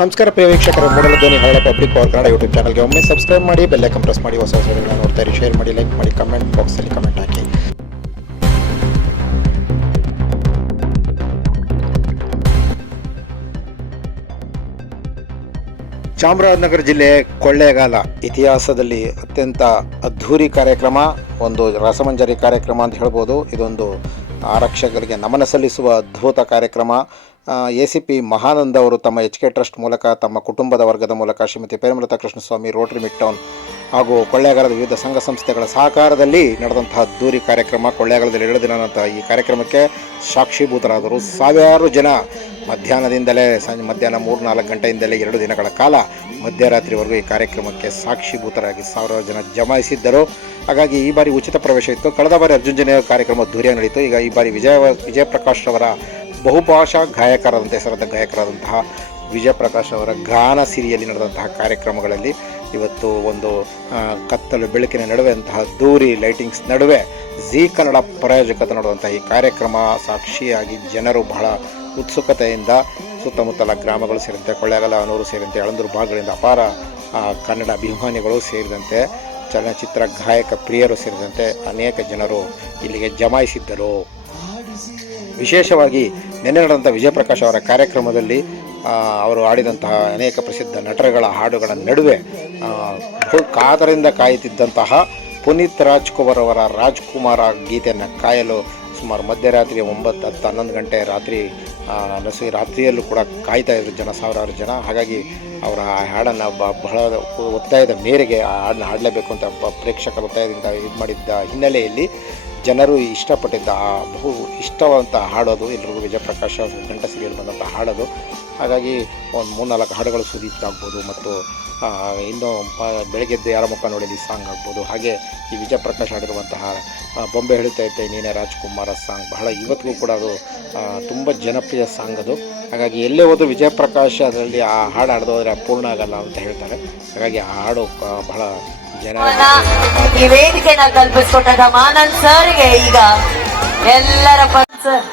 ನಮಸ್ಕಾರ ಪ್ರಿಯ ವೀಕ್ಷಕರು, ಮೂಡಲ ಧ್ವನಿ ಹಳ್ಳ ಪಬ್ಲಿಕ್ ಪವರ್ ಕನ್ನಡ ಯೂಟ್ಯೂಬ್ ಚಾನಲ್ಗೆ ಒಮ್ಮೆ ಸಬ್ಸ್ಕ್ರೈಬ್ ಮಾಡಿ, ಬೆಲ್ ಐಕಾನ್ ಪ್ರೆಸ್ ಮಾಡಿ, ಹೊಸ ವಿಡಿಯೋಗಳನ್ನ ನೋಡ್ತಾ ಇರಿ. ಶೇರ್ ಮಾಡಿ, ಲೈಕ್ ಮಾಡಿ, ಕಮೆಂಟ್ ಬಾಕ್ಸಲ್ಲಿ ಕಮೆಂಟ್ ಹಾಕಿ. ಚಾಮರಾಜನಗರ ಜಿಲ್ಲೆ ಕೊಳ್ಳೇಗಾಲ ಇತಿಹಾಸದಲ್ಲಿ ಅತ್ಯಂತ ಅದ್ಧೂರಿ ಕಾರ್ಯಕ್ರಮ, ಒಂದು ರಸಮಂಜರಿ ಕಾರ್ಯಕ್ರಮ ಅಂತ ಹೇಳ್ಬೋದು. ಇದೊಂದು ಆರಕ್ಷಕರಿಗೆ ನಮನ ಸಲ್ಲಿಸುವ ಅದ್ಭುತ ಕಾರ್ಯಕ್ರಮ. ACP ಮಹಾನಂದ ಅವರು ತಮ್ಮ HK ಟ್ರಸ್ಟ್ ಮೂಲಕ, ತಮ್ಮ ಕುಟುಂಬದ ವರ್ಗದ ಮೂಲಕ, Shrimati Premalatha Krishnaswamy, Rotary mid town ಹಾಗೂ ಕೊಳ್ಳೇಗಾಲದ ವಿವಿಧ ಸಂಘ ಸಂಸ್ಥೆಗಳ ಸಹಕಾರದಲ್ಲಿ ನಡೆದಂತಹ ಅದ್ದೂರಿ ಕಾರ್ಯಕ್ರಮ. ಕೊಳ್ಳೇಗಾಲದಲ್ಲಿ 2 ದಿನ ನಂತರ ಈ ಕಾರ್ಯಕ್ರಮಕ್ಕೆ ಸಾಕ್ಷೀಭೂತರಾದರು. ಸಾವಿರಾರು ಜನ ಮಧ್ಯಾಹ್ನದಿಂದಲೇ ಮಧ್ಯಾಹ್ನ 3-4 ಗಂಟೆಯಿಂದಲೇ 2 ದಿನಗಳ ಕಾಲ ಮಧ್ಯರಾತ್ರಿವರೆಗೂ ಈ ಕಾರ್ಯಕ್ರಮಕ್ಕೆ ಸಾಕ್ಷೀಭೂತರಾಗಿ ಸಾವಿರಾರು ಜನ ಜಮಾಯಿಸಿದ್ದರು. ಹಾಗಾಗಿ ಈ ಬಾರಿ ಉಚಿತ ಪ್ರವೇಶ ಇತ್ತು. ಕಳೆದ ಬಾರಿ ಅರ್ಜುನ್ ಜನ್ಯ ಕಾರ್ಯಕ್ರಮ ಅದ್ದೂರಿಯಾಗಿ ನಡೆಯಿತು. ಈಗ ಈ ಬಾರಿ ವಿಜಯ ಪ್ರಕಾಶ್ ಅವರ ಬಹುಭಾಷಾ ಗಾಯಕರಾದಂಥ ಹೆಸರಾದ ಗಾಯಕರಾದಂತಹ ವಿಜಯ ಪ್ರಕಾಶ್ ಅವರ ಗಾನ ಸಿರಿಯಲ್ಲಿ ನಡೆದಂತಹ ಕಾರ್ಯಕ್ರಮಗಳಲ್ಲಿ ಇವತ್ತು ಒಂದು ಕತ್ತಲು ಬೆಳಕಿನ ನಡುವೆ ಅಂತಹ ದೂರಿ ಲೈಟಿಂಗ್ಸ್ ನಡುವೆ ಜೀ ಕನ್ನಡ ಪ್ರಾಯೋಜಕತೆ ನಡೆದಂಥ ಈ ಕಾರ್ಯಕ್ರಮ ಸಾಕ್ಷಿಯಾಗಿ ಜನರು ಬಹಳ ಉತ್ಸುಕತೆಯಿಂದ ಸುತ್ತಮುತ್ತಲ ಗ್ರಾಮಗಳು ಸೇರಿದಂತೆ ಕೊಳ್ಳೇಗಾಲ, ಅನೂರು ಸೇರಿದಂತೆ ಯಳಂದೂರು ಭಾಗಗಳಿಂದ ಅಪಾರ ಕನ್ನಡ ಅಭಿಮಾನಿಗಳು ಸೇರಿದಂತೆ ಚಲನಚಿತ್ರ ಗಾಯಕ ಪ್ರಿಯರು ಸೇರಿದಂತೆ ಅನೇಕ ಜನರು ಇಲ್ಲಿಗೆ ಜಮಾಯಿಸಿದ್ದರು. ವಿಶೇಷವಾಗಿ ನಿನ್ನೆ ನಡೆದಂಥ ವಿಜಯ ಪ್ರಕಾಶ್ ಅವರ ಕಾರ್ಯಕ್ರಮದಲ್ಲಿ ಅವರು ಆಡಿದಂತಹ ಅನೇಕ ಪ್ರಸಿದ್ಧ ನಟರುಗಳ ಹಾಡುಗಳ ನಡುವೆ ಕಾದರಿಂದ ಕಾಯುತ್ತಿದ್ದಂತಹ ಪುನೀತ್ ರಾಜ್ಕುಮಾರ್ ಅವರ ರಾಜ್ಕುಮಾರ ಗೀತೆಯನ್ನು ಕಾಯಲು ಸುಮಾರು ಮಧ್ಯರಾತ್ರಿ 9, 10, 11 ಗಂಟೆ ರಾತ್ರಿಯಲ್ಲೂ ಕೂಡ ಕಾಯ್ತಾ ಇದ್ರು ಜನ, ಸಾವಿರಾರು ಜನ. ಹಾಗಾಗಿ ಅವರ ಹಾಡನ್ನು ಬಹಳ ಒತ್ತಾಯದ ಮೇರೆಗೆ ಆ ಹಾಡನ್ನ ಹಾಡಲೇಬೇಕು ಅಂತ ಪ್ರೇಕ್ಷಕರ ಒತ್ತಾಯದಿಂದ ಇದು ಮಾಡಿದ್ದ ಹಿನ್ನೆಲೆಯಲ್ಲಿ ಜನರು ಇಷ್ಟಪಟ್ಟಿದ್ದ ಬಹು ಇಷ್ಟವಾದಂಥ ಹಾಡೋದು ಎಲ್ಲರಿಗೂ ವಿಜಯ ಪ್ರಕಾಶ್ ಗಂಟಸಿರಿಯಲ್ಲಿ ಬಂದಂಥ ಹಾಡೋದು. ಹಾಗಾಗಿ ಒಂದು 3-4 ಹಾಡುಗಳು ಸುದೀಪ್ತಾಗ್ಬೋದು, ಮತ್ತು ಇನ್ನೂ ಬೆಳಗ್ಗೆದ್ದು ಯಾರ ಮುಖ ನೋಡಿದ ಈ ಸಾಂಗ್ ಆಗ್ಬೋದು. ಹಾಗೆ ಈ ವಿಜಯ ಪ್ರಕಾಶ್ ಹಾಡಿರುವಂತಹ ಬೊಂಬೆ ಹೇಳುತ್ತಾ ಇದ್ದೆ ನೀನೇ ರಾಜ್ಕುಮಾರ ಸಾಂಗ್ ಬಹಳ ಇವತ್ತಿಗೂ ಕೂಡ ಅದು ತುಂಬ ಜನಪ್ರಿಯ ಸಾಂಗ್ ಅದು. ಹಾಗಾಗಿ ಎಲ್ಲೇ ಹೋದರೂ ವಿಜಯ ಪ್ರಕಾಶ್ ಅದರಲ್ಲಿ ಆ ಹಾಡು ಹಾಡೋದ್ರೆ ಪೂರ್ಣ ಆಗಲ್ಲ ಅಂತ ಹೇಳ್ತಾರೆ. ಹಾಗಾಗಿ ಆ ಹಾಡು ಬಹಳ ಈ ವೇದಿಕೆನ ಕಲ್ಪಿಸ್ಕೊಟ್ಟ ಮಾನಂದ್ ಸರ್ಗೆ ಈಗ ಎಲ್ಲರ ಸರ್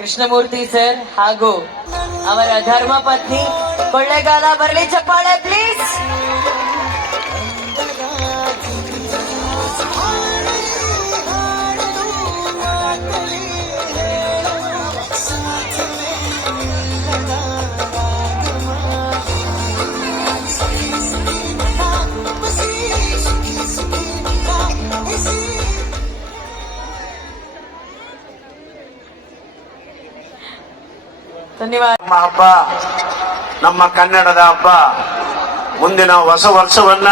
ಕೃಷ್ಣಮೂರ್ತಿ ಸರ್ ಹಾಗೂ ಅವರ ಧರ್ಮಪತ್ನಿ ಕೊಳ್ಳೇಗಾಲ ಬರಲಿ, ಚಪ್ಪಾಳೆ ಪ್ಲೀಸ್. ಧನ್ಯವಾದ. ನಮ್ಮ ಹಬ್ಬ, ನಮ್ಮ ಕನ್ನಡದ ಹಬ್ಬ, ಮುಂದಿನ ಹೊಸ ವರ್ಷವನ್ನ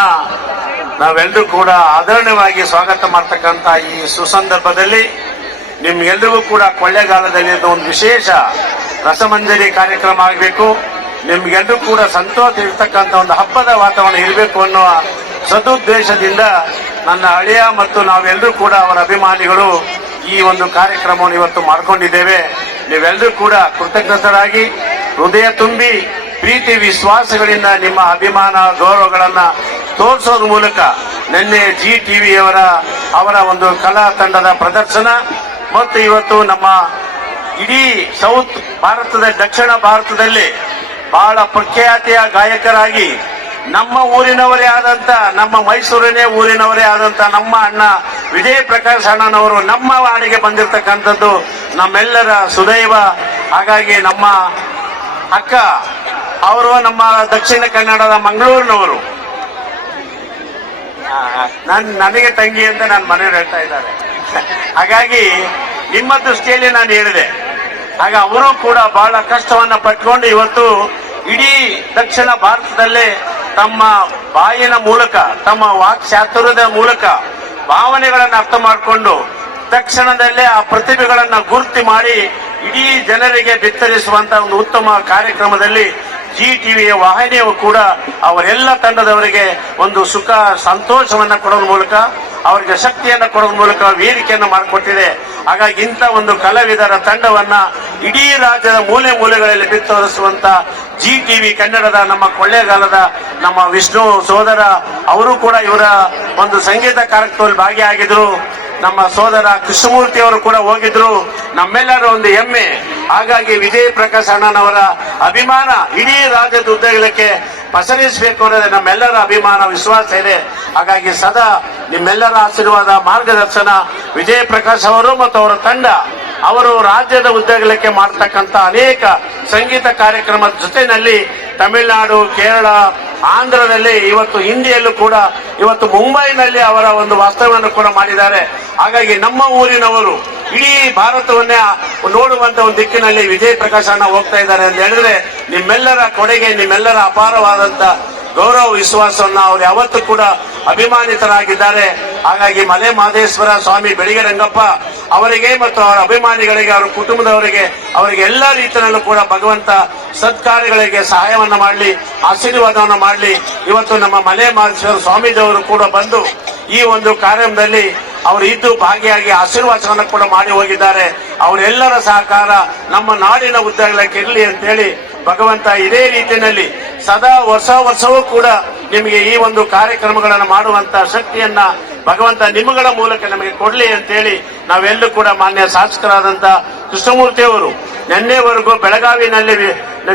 ನಾವೆಲ್ಲರೂ ಕೂಡ ಆದರಣೀಯವಾಗಿ ಸ್ವಾಗತ ಮಾಡ್ತಕ್ಕಂಥ ಈ ಸುಸಂದರ್ಭದಲ್ಲಿ ನಿಮ್ಗೆಲ್ರಿಗೂ ಕೂಡ ಕೊಳ್ಳೇಗಾಲದಲ್ಲಿ ಒಂದು ವಿಶೇಷ ರಸಮಂಜರಿ ಕಾರ್ಯಕ್ರಮ ಆಗಬೇಕು, ನಿಮ್ಗೆಲ್ಲರೂ ಕೂಡ ಸಂತೋಷ ಇರ್ತಕ್ಕಂಥ ಒಂದು ಹಬ್ಬದ ವಾತಾವರಣ ಇರಬೇಕು ಅನ್ನುವ ಸದುದ್ದೇಶದಿಂದ ನನ್ನ ಅಳಿಯ ಮತ್ತು ನಾವೆಲ್ಲರೂ ಕೂಡ ಅವರ ಅಭಿಮಾನಿಗಳು ಈ ಒಂದು ಕಾರ್ಯಕ್ರಮವನ್ನು ಇವತ್ತು ಮಾಡಿಕೊಂಡಿದ್ದೇವೆ. ನೀವೆಲ್ಲರೂ ಕೂಡ ಕೃತಜ್ಞತರಾಗಿ ಹೃದಯ ತುಂಬಿ ಪ್ರೀತಿ ವಿಶ್ವಾಸಗಳಿಂದ ನಿಮ್ಮ ಅಭಿಮಾನ ಗೌರವಗಳನ್ನ ತೋರಿಸೋದ್ರ ಮೂಲಕ ನಿನ್ನೆ GTV ಅವರ ಒಂದು ಕಲಾ ತಂಡದ ಪ್ರದರ್ಶನ ಮತ್ತು ಇವತ್ತು ನಮ್ಮ ಇಡೀ ಸೌತ್ ಭಾರತದ ದಕ್ಷಿಣ ಭಾರತದಲ್ಲಿ ಬಹಳ ಪ್ರಖ್ಯಾತಿಯ ಗಾಯಕರಾಗಿ ನಮ್ಮ ಊರಿನವರೇ ಆದಂತ, ನಮ್ಮ ಮೈಸೂರಿನೇ ಊರಿನವರೇ ಆದಂತ ನಮ್ಮ ಅಣ್ಣ ವಿಜಯ ಪ್ರಕಾಶ್ ಅಣ್ಣನವರು ನಮ್ಮ ಹಾಡಿಗೆ ಬಂದಿರತಕ್ಕಂಥದ್ದು ನಮ್ಮೆಲ್ಲರ ಸುದೈವ. ಹಾಗಾಗಿ ನಮ್ಮ ಅಕ್ಕ ಅವರು ನಮ್ಮ ದಕ್ಷಿಣ ಕನ್ನಡದ ಮಂಗಳೂರಿನವರು, ನನಗೆ ತಂಗಿ ಅಂತ ನನ್ನ ಮನೆಯವರು ಹೇಳ್ತಾ ಇದ್ದಾರೆ. ಹಾಗಾಗಿ ನಿಮ್ಮ ದೃಷ್ಟಿಯಲ್ಲಿ ನಾನು ಹೇಳಿದೆ. ಆಗ ಅವರು ಕೂಡ ಬಹಳ ಕಷ್ಟವನ್ನ ಪಟ್ಕೊಂಡು ಇವತ್ತು ಇಡೀ ದಕ್ಷಿಣ ಭಾರತದಲ್ಲೇ ತಮ್ಮ ಬಾಯಿನ ಮೂಲಕ, ತಮ್ಮ ವಾಕ್ ಚಾತುರ್ಯದ ಮೂಲಕ ಭಾವನೆಗಳನ್ನು ಅರ್ಥ ಮಾಡಿಕೊಂಡು ತಕ್ಷಣದಲ್ಲೇ ಆ ಪ್ರತಿಭೆಗಳನ್ನ ಗುರುತು ಮಾಡಿ ಇಡೀ ಜನರಿಗೆ ಬಿತ್ತರಿಸುವಂತ ಒಂದು ಉತ್ತಮ ಕಾರ್ಯಕ್ರಮದಲ್ಲಿ GTVಯ ವಾಹಿನಿಯು ಕೂಡ ಅವರೆಲ್ಲ ತಂಡದವರಿಗೆ ಒಂದು ಸುಖ ಸಂತೋಷವನ್ನ ಕೊಡೋದ್ರ ಮೂಲಕ, ಅವರಿಗೆ ಶಕ್ತಿಯನ್ನ ಕೊಡೋದ್ರ ಮೂಲಕ ವೇದಿಕೆಯನ್ನು ಮಾಡಿಕೊಟ್ಟಿದೆ. ಹಾಗಾಗಿ ಇಂಥ ಒಂದು ಕಲಾವಿದರ ತಂಡವನ್ನ ಇಡೀ ರಾಜ್ಯದ ಮೂಲೆ ಮೂಲೆಗಳಲ್ಲಿ ಬಿತ್ತರಿಸುವಂತ GTV ಕನ್ನಡದ ನಮ್ಮ ಕೊಳ್ಳೇಗಾಲದ ನಮ್ಮ ವಿಷ್ಣು ಸೋದರ ಅವರು ಕೂಡ ಇವರ ಒಂದು ಸಂಗೀತ ಕಾರ್ಯಕ್ರಮದಲ್ಲಿ ಭಾಗಿಯಾಗಿದ್ರು. ನಮ್ಮ ಸೋದರ ಕೃಷ್ಣಮೂರ್ತಿ ಅವರು ಕೂಡ ಹೋಗಿದ್ರು. ನಮ್ಮೆಲ್ಲರ ಒಂದು ಹೆಮ್ಮೆ. ಹಾಗಾಗಿ ವಿಜಯ್ ಪ್ರಕಾಶ್ ಅಣ್ಣನವರ ಅಭಿಮಾನ ಇಡೀ ರಾಜ್ಯದ ಉದ್ದಗಲಕ್ಕೆ ಪಸರಿಸಬೇಕು ಅನ್ನೋದೇ ನಮ್ಮೆಲ್ಲರ ಅಭಿಮಾನ, ವಿಶ್ವಾಸ ಇದೆ. ಹಾಗಾಗಿ ಸದಾ ನಿಮ್ಮೆಲ್ಲರ ಆಶೀರ್ವಾದ, ಮಾರ್ಗದರ್ಶನ ವಿಜಯ್ ಪ್ರಕಾಶ್ ಅವರು ಮತ್ತು ಅವರ ತಂಡ ಅವರು ರಾಜ್ಯದ ಉದ್ದಗಲಕ್ಕೆ ಮಾಡತಕ್ಕಂತ ಅನೇಕ ಸಂಗೀತ ಕಾರ್ಯಕ್ರಮದ ಜೊತೆಯಲ್ಲಿ ತಮಿಳುನಾಡು, ಕೇರಳ, ಆಂಧ್ರದಲ್ಲಿ, ಇವತ್ತು ಹಿಂದಿಯಲ್ಲೂ ಕೂಡ, ಇವತ್ತು ಮುಂಬೈನಲ್ಲಿ ಅವರ ಒಂದು ವಾಸ್ತವ್ಯವನ್ನು ಕೂಡ ಮಾಡಿದ್ದಾರೆ. ಹಾಗಾಗಿ ನಮ್ಮ ಊರಿನವರು ಇಡೀ ಭಾರತವನ್ನೇ ನೋಡುವಂತ ಒಂದು ದಿಕ್ಕಿನಲ್ಲಿ ವಿಜಯ್ ಪ್ರಕಾಶ್ ಅಣ್ಣ ಹೋಗ್ತಾ ಇದ್ದಾರೆ ಅಂತ ಹೇಳಿದ್ರೆ ನಿಮ್ಮೆಲ್ಲರ ಕೊಡುಗೆ, ನಿಮ್ಮೆಲ್ಲರ ಅಪಾರವಾದಂತ ಗೌರವ, ವಿಶ್ವಾಸವನ್ನ ಅವರು ಯಾವತ್ತೂ ಕೂಡ ಅಭಿಮಾನಿತರಾಗಿದ್ದಾರೆ. ಹಾಗಾಗಿ ಮಲೆ ಮಹದೇಶ್ವರ ಸ್ವಾಮಿ ಬೆಳಿಗ್ಗೆ ರಂಗಪ್ಪ ಅವರಿಗೆ ಮತ್ತು ಅವರ ಅಭಿಮಾನಿಗಳಿಗೆ, ಅವರ ಕುಟುಂಬದವರಿಗೆ, ಅವರಿಗೆ ಎಲ್ಲ ರೀತಿಯಲ್ಲೂ ಕೂಡ ಭಗವಂತ ಸತ್ಕಾರ್ಯಗಳಿಗೆ ಸಹಾಯವನ್ನ ಮಾಡಲಿ, ಆಶೀರ್ವಾದವನ್ನು ಮಾಡಲಿ. ಇವತ್ತು ನಮ್ಮ ಮಲೆ ಮಹದೇಶ್ವರ ಸ್ವಾಮೀಜಿಯವರು ಕೂಡ ಬಂದು ಈ ಒಂದು ಕಾರ್ಯಕ್ರಮದಲ್ಲಿ ಅವರು ಇದ್ದು ಭಾಗಿಯಾಗಿ ಆಶೀರ್ವಾದವನ್ನು ಕೂಡ ಮಾಡಿ ಹೋಗಿದ್ದಾರೆ. ಅವರೆಲ್ಲರ ಸಹಕಾರ ನಮ್ಮ ನಾಡಿನ ಉದ್ದಗಲಕ್ಕೆ ಇರಲಿ ಅಂತೇಳಿ ಭಗವಂತ ಇದೇ ರೀತಿಯಲ್ಲಿ ಸದಾ ವರ್ಷವೂ ಕೂಡ ನಿಮಗೆ ಈ ಒಂದು ಕಾರ್ಯಕ್ರಮಗಳನ್ನು ಮಾಡುವಂತ ಶಕ್ತಿಯನ್ನ ಭಗವಂತ ನಿಮ್ಮಗಳ ಮೂಲಕ ನಮಗೆ ಕೊಡ್ಲಿ ಅಂತೇಳಿ ನಾವೆಲ್ಲೂ ಕೂಡ ಮಾನ್ಯ ಶಾಸಕರಾದಂತ ಕೃಷ್ಣಮೂರ್ತಿ ಅವರು ನಿನ್ನೆವರೆಗೂ ಬೆಳಗಾವಿನಲ್ಲಿ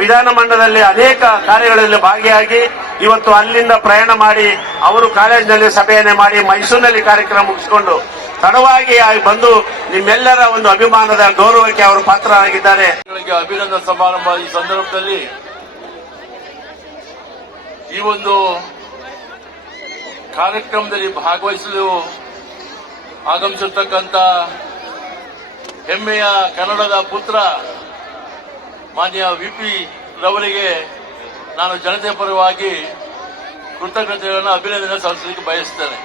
ವಿಧಾನಮಂಡಲದಲ್ಲಿ ಅನೇಕ ಕಾರ್ಯಗಳಲ್ಲಿ ಭಾಗಿಯಾಗಿ ಇವತ್ತು ಅಲ್ಲಿಂದ ಪ್ರಯಾಣ ಮಾಡಿ ಅವರು ಕಾಲೇಜಿನಲ್ಲಿ ಸಭೆಯನ್ನೇ ಮಾಡಿ ಮೈಸೂರಿನಲ್ಲಿ ಕಾರ್ಯಕ್ರಮ ಮುಗಿಸಿಕೊಂಡು ತಡವಾಗಿ ಬಂದು ನಿಮ್ಮೆಲ್ಲರ ಒಂದು ಅಭಿಮಾನದ ಗೌರವಕ್ಕೆ ಅವರು ಪಾತ್ರರಾಗಿದ್ದಾರೆ. ಅಭಿನಂದನಾ ಸಮಾರಂಭ ಈ ಸಂದರ್ಭದಲ್ಲಿ ಈ ಒಂದು ಕಾರ್ಯಕ್ರಮದಲ್ಲಿ ಭಾಗವಹಿಸಲು ಆಗಮಿಸಿರ್ತಕ್ಕಂಥ ಹೆಮ್ಮೆಯ ಕನ್ನಡದ ಪುತ್ರ ಮಾನ್ಯ ವಿಪಿ ರವರಿಗೆ ನಾನು ಜನತೆ ಪರವಾಗಿ ಕೃತಜ್ಞತೆಗಳನ್ನು, ಅಭಿನಂದನೆ ಸಲ್ಲಿಸಲಿಕ್ಕೆ ಬಯಸ್ತೇನೆ.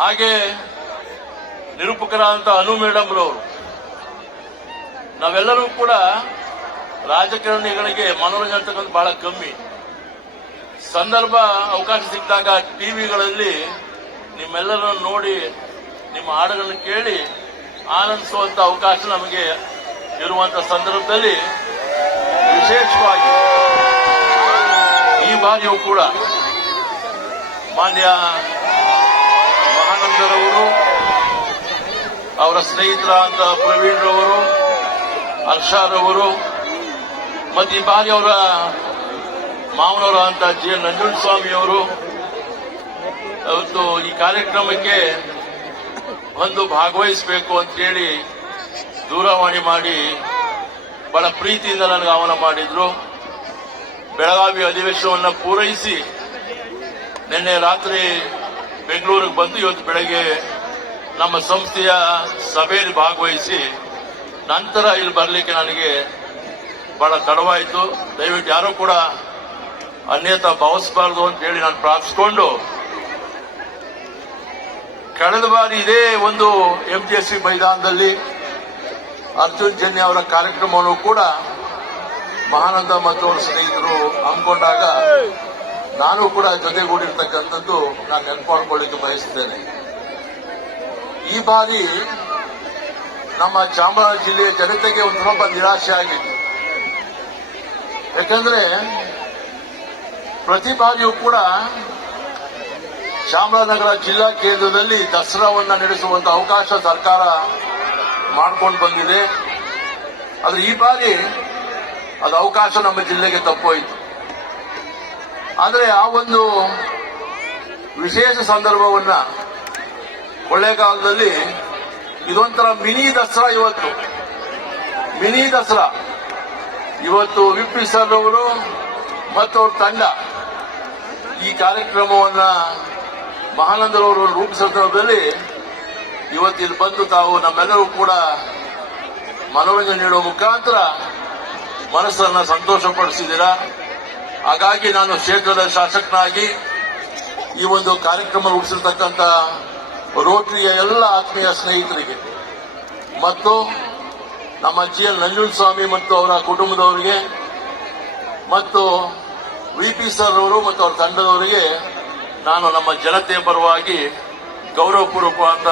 ಹಾಗೆ ನಿರೂಪಕರಾದಂಥ ಅನು ಮೇಡಮ್ ರವರು, ನಾವೆಲ್ಲರೂ ಕೂಡ ರಾಜಕಾರಣಿಗಳಿಗೆ ಮನೋರಂಜನೆ ಅಂತಕ್ಕಂಥ ಬಹಳ ಕಮ್ಮಿ. ಸಂದರ್ಭ ಅವಕಾಶ ಸಿಕ್ಕಿದಾಗ ಟಿವಿಗಳಲ್ಲಿ ನಿಮ್ಮೆಲ್ಲರನ್ನು ನೋಡಿ ನಿಮ್ಮ ಹಾಡುಗಳನ್ನು ಕೇಳಿ ಆನಂದಿಸುವಂತ ಅವಕಾಶ ನಮಗೆ ಇರುವಂತ ಸಂದರ್ಭದಲ್ಲಿ ವಿಶೇಷವಾಗಿ ಈ ಬಾರಿಯೂ ಕೂಡ ಮಾನ್ಯ ಮಹಾನಂದರವರು, ಅವರ ಸ್ನೇಹಿತರಾದ ಪ್ರವೀಣ್ ರವರು, ಹರ್ಷರವರು ಮತ್ತು ಈ ಬಾರಿ ಅವರ ಮಾವನವರಾದಂಥ ಜಿ ನಂಜುಂಡಸ್ವಾಮಿಯವರು ಅವತ್ತು ಈ ಕಾರ್ಯಕ್ರಮಕ್ಕೆ ಬಂದು ಭಾಗವಹಿಸಬೇಕು ಅಂತೇಳಿ ದೂರವಾಣಿ ಮಾಡಿ ಬಹಳ ಪ್ರೀತಿಯಿಂದ ನನಗೆ ಆಹ್ವಾನ ಮಾಡಿದ್ರು. ಬೆಳಗಾವಿ ಅಧಿವೇಶನವನ್ನು ಪೂರೈಸಿ ನಿನ್ನೆ ರಾತ್ರಿ ಬೆಂಗಳೂರಿಗೆ ಬಂದು ಇವತ್ತು ಬೆಳಗ್ಗೆ ನಮ್ಮ ಸಂಸ್ಥೆಯ ಸಭೆಯಲ್ಲಿ ಭಾಗವಹಿಸಿ ನಂತರ ಇಲ್ಲಿ ಬರಲಿಕ್ಕೆ ನನಗೆ ಬಹಳ ತಡವಾಯಿತು. ದಯವಿಟ್ಟು ಯಾರೂ ಕೂಡ ಅನ್ಯತಾ ಭಾವಿಸಬಾರದು ಅಂತ ಹೇಳಿ ನಾನು ಪ್ರಾರ್ಥಿಸಿಕೊಂಡು, ಕಳೆದ ಬಾರಿ ಇದೇ ಒಂದು MTSC ಮೈದಾನದಲ್ಲಿ ಅರ್ಜುನ್ ಜನ್ಯ ಅವರ ಕಾರ್ಯಕ್ರಮವನ್ನು ಕೂಡ ಮಹಾನಂದ ಮತ್ತು ಅವರ ಸ್ನೇಹಿತರು ಹಮ್ಮಿಕೊಂಡಾಗ ನಾನು ಕೂಡ ಜೊತೆಗೂಡಿರ್ತಕ್ಕಂಥದ್ದು ನಾನು ನೆನಪು ಮಾಡಿಕೊಳ್ಳಿಕ್ಕೆ ಬಯಸುತ್ತೇನೆ. ಈ ಬಾರಿ ನಮ್ಮ ಚಾಮರಾಜ ಜಿಲ್ಲೆಯ ಜನತೆಗೆ ಒಂದು ಸ್ವಲ್ಪ ನಿರಾಶೆ ಆಗಿದೆ. ಯಾಕಂದ್ರೆ ಪ್ರತಿ ಬಾರಿಯೂ ಕೂಡ ಚಾಮರಾಜನಗರ ಜಿಲ್ಲಾ ಕೇಂದ್ರದಲ್ಲಿ ದಸರಾವನ್ನ ನಡೆಸುವಂತ ಅವಕಾಶ ಸರ್ಕಾರ ಮಾಡ್ಕೊಂಡು ಬಂದಿದೆ. ಆದ್ರೆ ಈ ಬಾರಿ ಅದು ಅವಕಾಶ ನಮ್ಮ ಜಿಲ್ಲೆಗೆ ತಪ್ಪೋಯಿತು. ಆದರೆ ಆ ಒಂದು ವಿಶೇಷ ಸಂದರ್ಭವನ್ನ ಕೊಳ್ಳೇಗಾಲದಲ್ಲಿ ಇದೊಂಥರ ಮಿನಿ ದಸರಾ, ಮಿನಿ ದಸರಾ ಇವತ್ತು ವಿಪಿ ಸರ್ ಅವರು ಮತ್ತು ಅವ್ರ ತಂಡ ಈ ಕಾರ್ಯಕ್ರಮವನ್ನ ಮಹಾನಂದರವರು ರೂಪಿಸಿದ ಸಂದರ್ಭದಲ್ಲಿ ಇವತ್ತು ಇಲ್ಲಿ ಬಂದು ತಾವು ನಮ್ಮೆಲ್ಲರೂ ಕೂಡ ಮನೋರಂಜನೆ ನೀಡುವ ಮುಖಾಂತರ ಮನಸ್ಸನ್ನ ಸಂತೋಷಪಡಿಸಿದ್ದೀರಾ. ಹಾಗಾಗಿ ನಾನು ಕ್ಷೇತ್ರದ ಶಾಸಕನಾಗಿ ಈ ಒಂದು ಕಾರ್ಯಕ್ರಮ ರೂಪಿಸಿರ್ತಕ್ಕಂಥ ರೋಟರಿಯ ಎಲ್ಲ ಆತ್ಮೀಯ ಸ್ನೇಹಿತರಿಗೆ ಮತ್ತು ನಮ್ಮ GL ನಂಜುಂಡಸ್ವಾಮಿ ಮತ್ತು ಅವರ ಕುಟುಂಬದವರಿಗೆ ಮತ್ತು VP ಸರ್ ಅವರು ಮತ್ತು ಅವರ ತಂಡದವರಿಗೆ ನಾನು ನಮ್ಮ ಜನತೆಯ ಪರವಾಗಿ ಗೌರವಪೂರ್ವಕವಾದ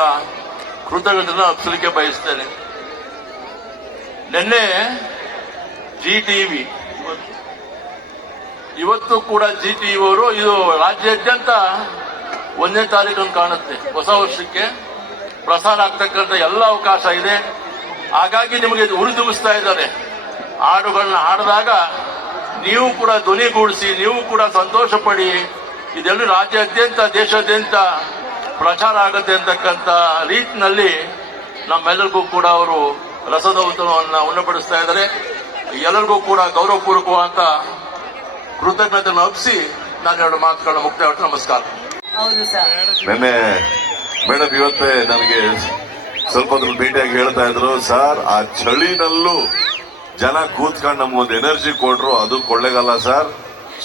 ಕೃತಜ್ಞತೆಯನ್ನು ಅರ್ಪಿಸಲಿಕ್ಕೆ ಬಯಸ್ತೇನೆ. ನಿನ್ನೆ GTV, ಇವತ್ತು ಕೂಡ GTV ಅವರು ಇದು ರಾಜ್ಯಾದ್ಯಂತ 1ನೇ ತಾರೀಕನ್ನು ಕಾಣುತ್ತೆ. ಹೊಸ ವರ್ಷಕ್ಕೆ ಪ್ರಸಾರ ಆಗ್ತಕ್ಕಂಥ ಎಲ್ಲ ಅವಕಾಶ ಇದೆ. ಹಾಗಾಗಿ ನಿಮಗೆ ಹುರಿದುಂಬಿಸ್ತಾ ಇದ್ದಾರೆ. ಹಾಡುಗಳನ್ನ ಹಾಡಿದಾಗ ನೀವು ಕೂಡ ಧ್ವನಿಗೂಡಿಸಿ, ನೀವು ಕೂಡ ಸಂತೋಷ ಪಡಿ. ಇದೆಲ್ಲ ರಾಜ್ಯಾದ್ಯಂತ ದೇಶಾದ್ಯಂತ ಪ್ರಚಾರ ಆಗುತ್ತೆ ಅಂತಕ್ಕಂಥ ರೀತಿನಲ್ಲಿ ನಮ್ಮೆಲ್ಲರಿಗೂ ಕೂಡ ಅವರು ರಸದೌತಣವನ್ನು ಉಣ್ಣಪಡಿಸ್ತಾ ಇದ್ದಾರೆ. ಎಲ್ಲರಿಗೂ ಕೂಡ ಗೌರವಪೂರ್ವಕವಾದ ಕೃತಜ್ಞತೆಯನ್ನು ಅರ್ಪಿಸಿ ನಾನು 2 ಮಾತುಗಳನ್ನ ಮುಕ್ತಾಯ ಮಾಡ್ತೀನಿ. ನಮಸ್ಕಾರ. ಹೌದು ಸರ್. ನಿನ್ನೆ ಮೇಡಮ್ ಇವತ್ತೇ ನನಗೆ ಸ್ವಲ್ಪ ಹೊತ್ತು ಭೇಟಿಯಾಗಿ ಹೇಳ್ತಾ ಇದ್ರು, ಸರ್ ಆ ಚಳಿನಲ್ಲೂ ಜನ ಕೂತ್ಕೊಂಡು ನಮ್ಗೊಂದು ಎನರ್ಜಿ ಕೊಟ್ರು, ಅದು ಕೊಳ್ಳೇಗಾಲ ಸರ್.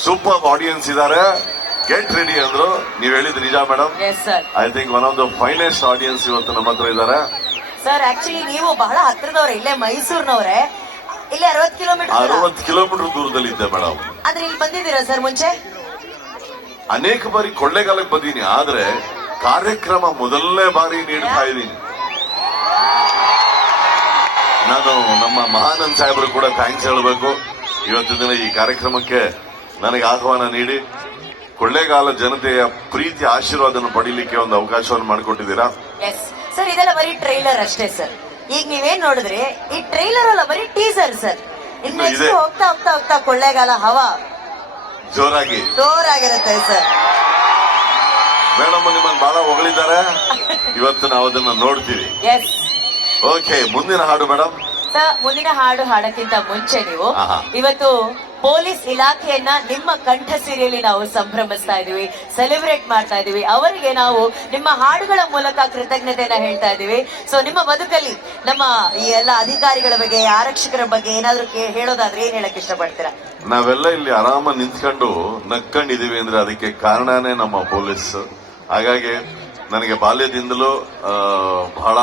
ಸೂಪರ್ ಆಡಿಯನ್ಸ್ ಇದ್ದಾರೆ, ಗೆಟ್ ರೆಡಿ ಅಂದ್ರು. ನೀವ್ ಹೇಳಿದ್ ನಿಜ madam. Yes sir. I think one of the finest audience ಇವತ್ತು ನಮ್ಮ ಹತ್ರ ಇದ್ದಾರೆ. ಸರ್ ಆಕ್ಚುಲಿ ನೀವು ಬಹಳ ಹತ್ರದವ್ರೆ, ಇಲ್ಲೇ ಮೈಸೂರಿನವ್ರೆ, ಇಲ್ಲಿ 60 ಕಿಲೋಮೀಟರ್ 60 ಕಿಲೋಮೀಟರ್ ದೂರದಲ್ಲಿ ಇದ್ದೆ ಮೇಡಮ್. ಆದ್ರೆ ಇಲ್ಲಿ ಬಂದಿದ್ದೀರಾ ಸರ್ ಮುಂಚೆ? ಅನೇಕ ಬಾರಿ ಕೊಳ್ಳೇಗಾಲಕ್ಕೆ ಬಂದೀನಿ, ಆದ್ರೆ ಕಾರ್ಯಕ್ರಮ ಮೊದಲನೇ ಬಾರಿ ನೀಡ್ತಾ ಇದ್ದೀನಿ. ನಾನು ನಮ್ಮ ಮಹಾನಂದ್ ಸಾಹೇಬರು ಕೂಡ ಥ್ಯಾಂಕ್ಸ್ ಹೇಳಬೇಕು. ಇವತ್ತಿನ ದಿನ ಈ ಕಾರ್ಯಕ್ರಮಕ್ಕೆ ನನಗೆ ಆಹ್ವಾನ ನೀಡಿ ಕೊಳ್ಳೇಗಾಲ ಜನತೆಯ ಪ್ರೀತಿ ಆಶೀರ್ವಾದನ ಪಡೀಲಿಕ್ಕೆ ಒಂದು ಅವಕಾಶವನ್ನು ಮಾಡಿಕೊಟ್ಟಿದ್ದೀರಾ. ಎಸ್ ಸರ್, ಇದೆಲ್ಲ ಬರೀ ಟ್ರೈಲರ್ ಅಷ್ಟೇ ಸರ್. ಈಗ ನೀವೇನ್ ನೋಡಿದ್ರೆ ಈ ಟ್ರೈಲರ್ ಅಲ್ಲ, ಬರೀ ಟೀಸರ್ ಸರ್. ಇನ್ನು ಇದೆ. ಹೋಗ್ತಾ ಹೋಗ್ತಾ ಹೋಗ್ತಾ ಕೊಳ್ಳೇಗಾಲ ಹವಾ ಜೋರಾಗಿರುತ್ತೆ ಸರ್. ಮೇಡಮ್ ನಿಮ್ಮನ್ನು ಬಹಳ ಹೊಗಳಿದ್ದಾರೆ, ಇವತ್ತು ನಾವು ಅದನ್ನ ನೋಡ್ತೀವಿ. ಎಸ್. ಓಕೆ, ಮುಂದಿನ ಹಾಡು ಮೇಡಮ್. ಸರ್, ಮುಂದಿನ ಹಾಡು ಹಾಡಕ್ಕಿಂತ ಮುಂಚೆ ನೀವು ಆಹಾ. ಇವತ್ತು ಪೊಲೀಸ್ ಇಲಾಖೆಯನ್ನ ನಿಮ್ಮ ಕಂಠ ಸಿರಿಯಲ್ಲಿ ನಾವು ಸಂಭ್ರಮಿಸ್ತಾ ಇದೀವಿ, ಸೆಲೆಬ್ರೇಟ್ ಮಾಡ್ತಾ ಇದೀವಿ. ಅವರಿಗೆ ನಾವು ನಿಮ್ಮ ಹಾಡುಗಳ ಮೂಲಕ ಕೃತಜ್ಞತೆಯನ್ನ ಹೇಳ್ತಾ ಇದೀವಿ. ಸೊ ನಿಮ್ಮ ಬದುಕಲ್ಲಿ ನಮ್ಮ ಈ ಎಲ್ಲ ಅಧಿಕಾರಿಗಳ ಬಗ್ಗೆ, ಆರಕ್ಷಕರ ಬಗ್ಗೆ ಏನಾದ್ರು ಹೇಳೋದಾದ್ರೆ ಏನ್ ಹೇಳಕ್ ಇಷ್ಟಪಡ್ತೀರಾ? ನಾವೆಲ್ಲ ಇಲ್ಲಿ ಆರಾಮ ನಿಂತ್ಕೊಂಡು ನಕ್ಕೊಂಡಿದೀವಿ ಅಂದ್ರೆ ಅದಕ್ಕೆ ಕಾರಣನೇ ನಮ್ಮ ಪೊಲೀಸ್. ಹಾಗಾಗಿ ನನಗೆ ಬಾಲ್ಯದಿಂದಲೂ ಬಹಳ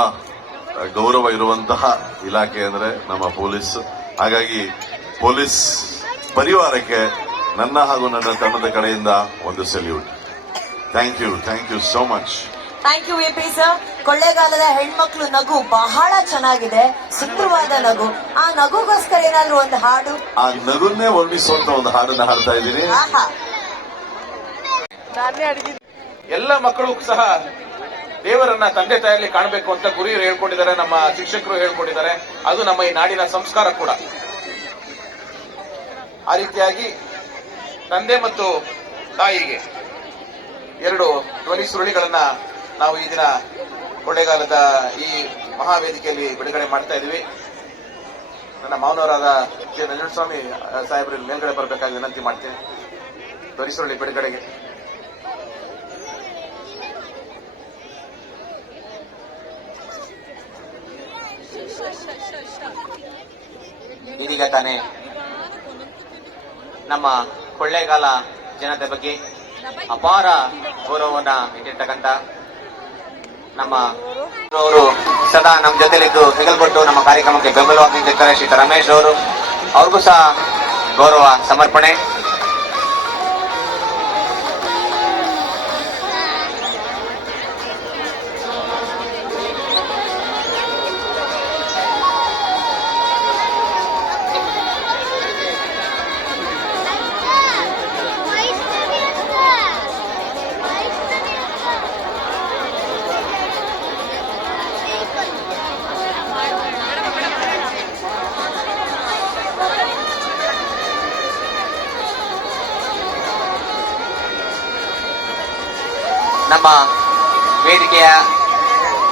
ಗೌರವ ಇರುವಂತಹ ಇಲಾಖೆ ಅಂದ್ರೆ ನಮ್ಮ ಪೊಲೀಸ್. ಹಾಗಾಗಿ ಪೊಲೀಸ್ ಪರಿವಾರಕ್ಕೆ ನನ್ನ ಹಾಗೂ ನನ್ನ ತಂಡದ ಕಡೆಯಿಂದ ಒಂದು salute. Thank you so much. Thank you V P sir. ಕೊಳ್ಳೇಗಾಲದ ಹೆಣ್ಮಕ್ಳು ನಗು ಬಹಳ ಚೆನ್ನಾಗಿದೆ, ಸುಂದರವಾದ ನಗು. ಆ ನಗುಗೋಸ್ಕರ ಏನಾದ್ರು ಒಂದು ಹಾಡು, ಆ ನಗುನ್ನೇ ವರ್ಣಿಸುವಂತ ಒಂದು ಹಾಡನ್ನ ಹಾಡ್ತಾ ಇದ್ದೀನಿ. ಆಹಾ. ಎಲ್ಲ ಮಕ್ಕಳು ಸಹ ದೇವರನ್ನ ತಂದೆ ತಾಯಿಯಲ್ಲಿ ಕಾಣಬೇಕು ಅಂತ ಗುರುಗಳು ಹೇಳ್ಕೊಂಡಿದ್ದಾರೆ, ನಮ್ಮ ಶಿಕ್ಷಕರು ಹೇಳ್ಕೊಂಡಿದ್ದಾರೆ. ಅದು ನಮ್ಮ ಈ ನಾಡಿನ ಸಂಸ್ಕಾರ ಕೂಡ. ಆ ರೀತಿಯಾಗಿ ತಂದೆ ಮತ್ತು ತಾಯಿಗೆ 2 ಧ್ವನಿ ಸುರುಳಿಗಳನ್ನ ನಾವು ಈ ದಿನ ಕೊಳ್ಳೇಗಾಲದ ಈ ಮಹಾವೇದಿಕೆಯಲ್ಲಿ ಬಿಡುಗಡೆ ಮಾಡ್ತಾ ಇದ್ದೀವಿ. ನನ್ನ ಮಾವನವರಾದ ಜೆ ನಂಜುಂಡಸ್ವಾಮಿ ಸಾಹೇಬರು ಮೇಲ್ಗಡೆ ಬರಬೇಕಾಗಿ ವಿನಂತಿ ಮಾಡ್ತೇನೆ. ಧ್ವನಿ ಸುರುಳಿ ಬಿಡುಗಡೆಗೆ ಇದೀಗ ತಾನೇ ನಮ್ಮ ಕೊಳ್ಳೇಗಾಲ ಜನತೆ ಬಗ್ಗೆ ಅಪಾರ ಗೌರವವನ್ನ ಇಟ್ಟಿರ್ತಕ್ಕಂಥ ನಮ್ಮ ಅವರು ಸದಾ ನಮ್ಮ ಜೊತೆಲಿದ್ದು ಹೆಗಲ್ಕೊಟ್ಟು ನಮ್ಮ ಕಾರ್ಯಕ್ರಮಕ್ಕೆ ಬೆಂಬಲವಾಗಿ ನಿಂತಿರ್ತಾರೆ ಶ್ರೀ ರಮೇಶ್ ಅವರು. ಅವ್ರಿಗೂ ಸಹ ಗೌರವ ಸಮರ್ಪಣೆ. ನಮ್ಮ ವೇದಿಕೆಯ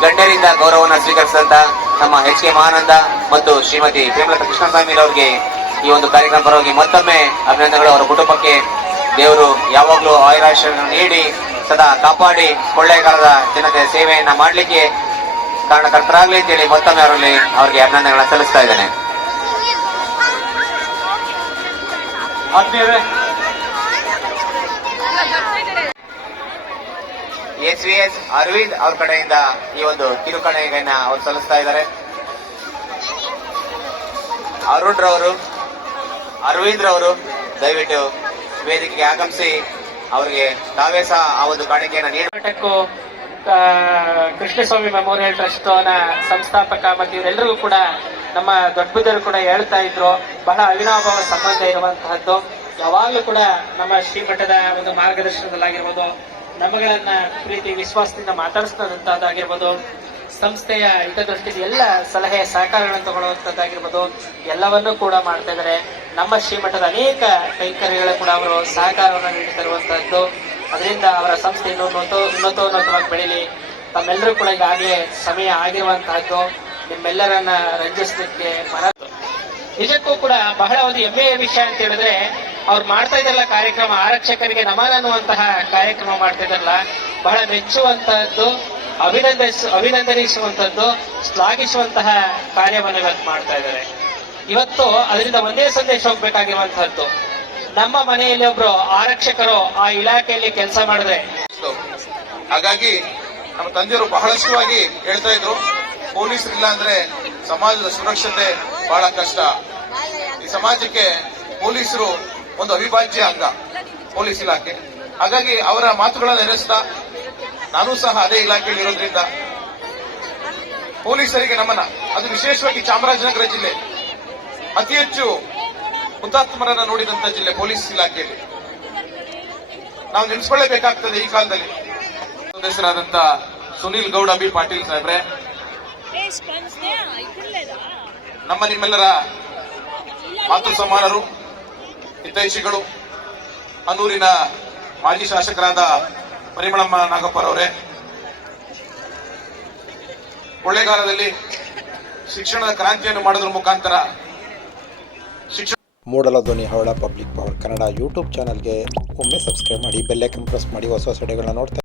ಗಣ್ಯರಿಂದ ಗೌರವವನ್ನು ಸ್ವೀಕರಿಸಿದಂತ ನಮ್ಮ ಎಚ್ ಕೆ ಮಹಾನಂದ ಮತ್ತು ಶ್ರೀಮತಿ ಪ್ರೇಮಲತಾ ಕೃಷ್ಣಸ್ವಾಮಿ ಅವರಿಗೆ ಈ ಒಂದು ಕಾರ್ಯಕ್ರಮ ಪರವಾಗಿ ಮತ್ತೊಮ್ಮೆ ಅಭಿನಂದನೆಗಳು. ಅವರ ಕುಟುಂಬಕ್ಕೆ ದೇವರು ಯಾವಾಗಲೂ ಆಯುರಾಶ್ರಯನ್ನು ನೀಡಿ ಸದಾ ಕಾಪಾಡಿ ಕೊಳ್ಳೇಗಾಲದ ಜನತೆ ಸೇವೆಯನ್ನ ಮಾಡಲಿಕ್ಕೆ ಕಾರಣಕರ್ತರಾಗಲಿ ಅಂತೇಳಿ ಮತ್ತೊಮ್ಮೆ ಅವರಿಗೆ ಅಭಿನಂದನೆಗಳನ್ನು ಸಲ್ಲಿಸ್ತಾ ಇದ್ದೇನೆ. ಎಸ್ ಅರವಿಂದ್ ಅವ್ರ ಕಡೆಯಿಂದ ಈ ಒಂದು ಕಿರುಕಾಣಿಕೆಯನ್ನ ಅವರು ಸಲ್ಲಿಸ್ತಾ ಇದ್ದಾರೆ. ಅರವಿಂದ್ ರವರು ದಯವಿಟ್ಟು ವೇದಿಕೆಗೆ ಆಗಮಿಸಿ ಅವರಿಗೆ ತಾವೇ ಸಹ ಆ ಒಂದು ಕಾಣಿಕೆಯನ್ನು ನೀಡಬೇಕು. ಕೃಷ್ಣಸ್ವಾಮಿ ಮೆಮೋರಿಯಲ್ ಟ್ರಸ್ಟ್ ಸಂಸ್ಥಾಪಕ ಮತ್ತು ಇವರೆಲ್ಲರಿಗೂ ಕೂಡ ನಮ್ಮ ದೊಡ್ಡ ಬುದ್ಧರು ಕೂಡ ಹೇಳ್ತಾ ಇದ್ರು, ಬಹಳ ಅವಿನಾಭಾವ ಸಂಬಂಧ ಇರುವಂತಹದ್ದು. ಯಾವಾಗಲೂ ಕೂಡ ನಮ್ಮ ಶ್ರೀಮಠದ ಒಂದು ಮಾರ್ಗದರ್ಶನದಲ್ಲಾಗಿರ್ಬೋದು, ನಮ್ಮಗಳನ್ನ ಪ್ರೀತಿ ವಿಶ್ವಾಸದಿಂದ ಮಾತಾಡಿಸ್ತದಂತದ್ದಾಗಿರ್ಬೋದು, ಸಂಸ್ಥೆಯ ಹಿತದೃಷ್ಟಿಯಲ್ಲಿ ಎಲ್ಲ ಸಲಹೆ ಸಹಕಾರಗಳನ್ನು ತಗೊಳ್ಳುವಂತದ್ದಾಗಿರ್ಬೋದು, ಎಲ್ಲವನ್ನೂ ಕೂಡ ಮಾಡ್ತಾ ಇದ್ದಾರೆ. ನಮ್ಮ ಶ್ರೀಮಠದ ಅನೇಕ ಕೈಂಕರ್ಯಗಳು ಕೂಡ ಅವರು ಸಹಕಾರವನ್ನು ನೀಡುತ್ತಿರುವಂತಹದ್ದು. ಅದರಿಂದ ಅವರ ಸಂಸ್ಥೆ ಉನ್ನತೋನ್ನತವಾಗಿ ಬೆಳೀಲಿ. ತಮ್ಮೆಲ್ಲರೂ ಕೂಡ ಈಗಾಗಲೇ ಸಮಯ ಆಗಿರುವಂತಹದ್ದು. ನಿಮ್ಮೆಲ್ಲರನ್ನ ರಂಜಿಸಲಿಕ್ಕೆ ನಿಜಕ್ಕೂ ಕೂಡ ಬಹಳ ಒಂದು ಹೆಮ್ಮೆಯ ವಿಷಯ ಅಂತ ಹೇಳಿದ್ರೆ, ಅವ್ರು ಮಾಡ್ತಾ ಇದ್ರಲ್ಲ ಕಾರ್ಯಕ್ರಮ, ಆರಕ್ಷಕರಿಗೆ ನಮನ ಅನ್ನುವಂತಹ ಕಾರ್ಯಕ್ರಮ ಮಾಡ್ತಾ ಇದ್ರಲ್ಲ, ಬಹಳ ಮೆಚ್ಚುವಂತಹದ್ದು, ಅಭಿನಂದನಿಸುವಂತದ್ದು, ಶ್ಲಾಘಿಸುವಂತಹ ಕಾರ್ಯವನ್ನು ಇವತ್ತು ಮಾಡ್ತಾ ಇದ್ದಾರೆ. ಇವತ್ತು ಅದರಿಂದ ಒಂದೇ ಸಂದೇಶ ಹೋಗ್ಬೇಕಾಗಿರುವಂತಹದ್ದು, ನಮ್ಮ ಮನೆಯಲ್ಲಿ ಒಬ್ರು ಆರಕ್ಷಕರು ಆ ಇಲಾಖೆಯಲ್ಲಿ ಕೆಲಸ ಮಾಡಿದ್ರೆ. ಹಾಗಾಗಿ ನಮ್ಮ ತಂದೆಯವರು ಬಹಳಷ್ಟುವಾಗಿ ಹೇಳ್ತಾ ಇದ್ರು, ಪೊಲೀಸರಿಲ್ಲ ಅಂದ್ರೆ ಸಮಾಜದ ಸುರಕ್ಷತೆ ಬಹಳ ಕಷ್ಟ. ಈ ಸಮಾಜಕ್ಕೆ ಪೊಲೀಸರು ಒಂದು ಅವಿಭಾಜ್ಯ ಅಂಗ, ಪೊಲೀಸ್ ಇಲಾಖೆ. ಹಾಗಾಗಿ ಅವರ ಮಾತುಗಳನ್ನು ನೆನೆಸ್ತಾ, ನಾನು ಸಹ ಅದೇ ಇಲಾಖೆಯಲ್ಲಿ ಇರೋದ್ರಿಂದ ಪೊಲೀಸರಿಗೆ ನಮನ. ಅದು ವಿಶೇಷವಾಗಿ ಚಾಮರಾಜನಗರ ಜಿಲ್ಲೆ ಅತಿ ಹೆಚ್ಚು ಹುತಾತ್ಮರನ್ನ ನೋಡಿದಂತ ಜಿಲ್ಲೆ ಪೊಲೀಸ್ ಇಲಾಖೆಯಲ್ಲಿ. ನಾವು ನೆನೆಸ್ಕೊಳ್ಳೇಬೇಕಾಗ್ತದೆ ಈ ಕಾಲದಲ್ಲಿ. ಸದಸ್ಯರಾದಂತ ಸುನೀಲ್ ಗೌಡ ಬಿ ಪಾಟೀಲ್ ಸಾಹೇಬ್ರೆ, ನಮ್ಮ ನಿಮ್ಮೆಲ್ಲರ ಮಾತೃ ಸಮಾನರು, ಹಿತೈಷಿಗಳು, ಹನೂರಿನ ಮಾಜಿ ಶಾಸಕರಾದ ಪರಿಮಳಮ್ಮ ನಾಗಪ್ಪರವರೇ, ಕೊಳ್ಳೇಗಾಲದಲ್ಲಿ ಶಿಕ್ಷಣದ ಕ್ರಾಂತಿಯನ್ನು ಮಾಡೋದ್ರ ಮುಖಾಂತರ ಮೂಡಲ ಧ್ವನಿ ಹವಳ ಪಬ್ಲಿಕ್ ಪವರ್ ಕನ್ನಡ ಯೂಟ್ಯೂಬ್ ಚಾನಲ್ಗೆ ಒಮ್ಮೆ ಸಬ್ಸ್ಕ್ರೈಬ್ ಮಾಡಿ, ಬೆಲ್ ಐಕನ್ ಪ್ರೆಸ್ ಮಾಡಿ, ಹೊಸ ವಿಡಿಯೋಗಳನ್ನ ನೋಡ್ತಾ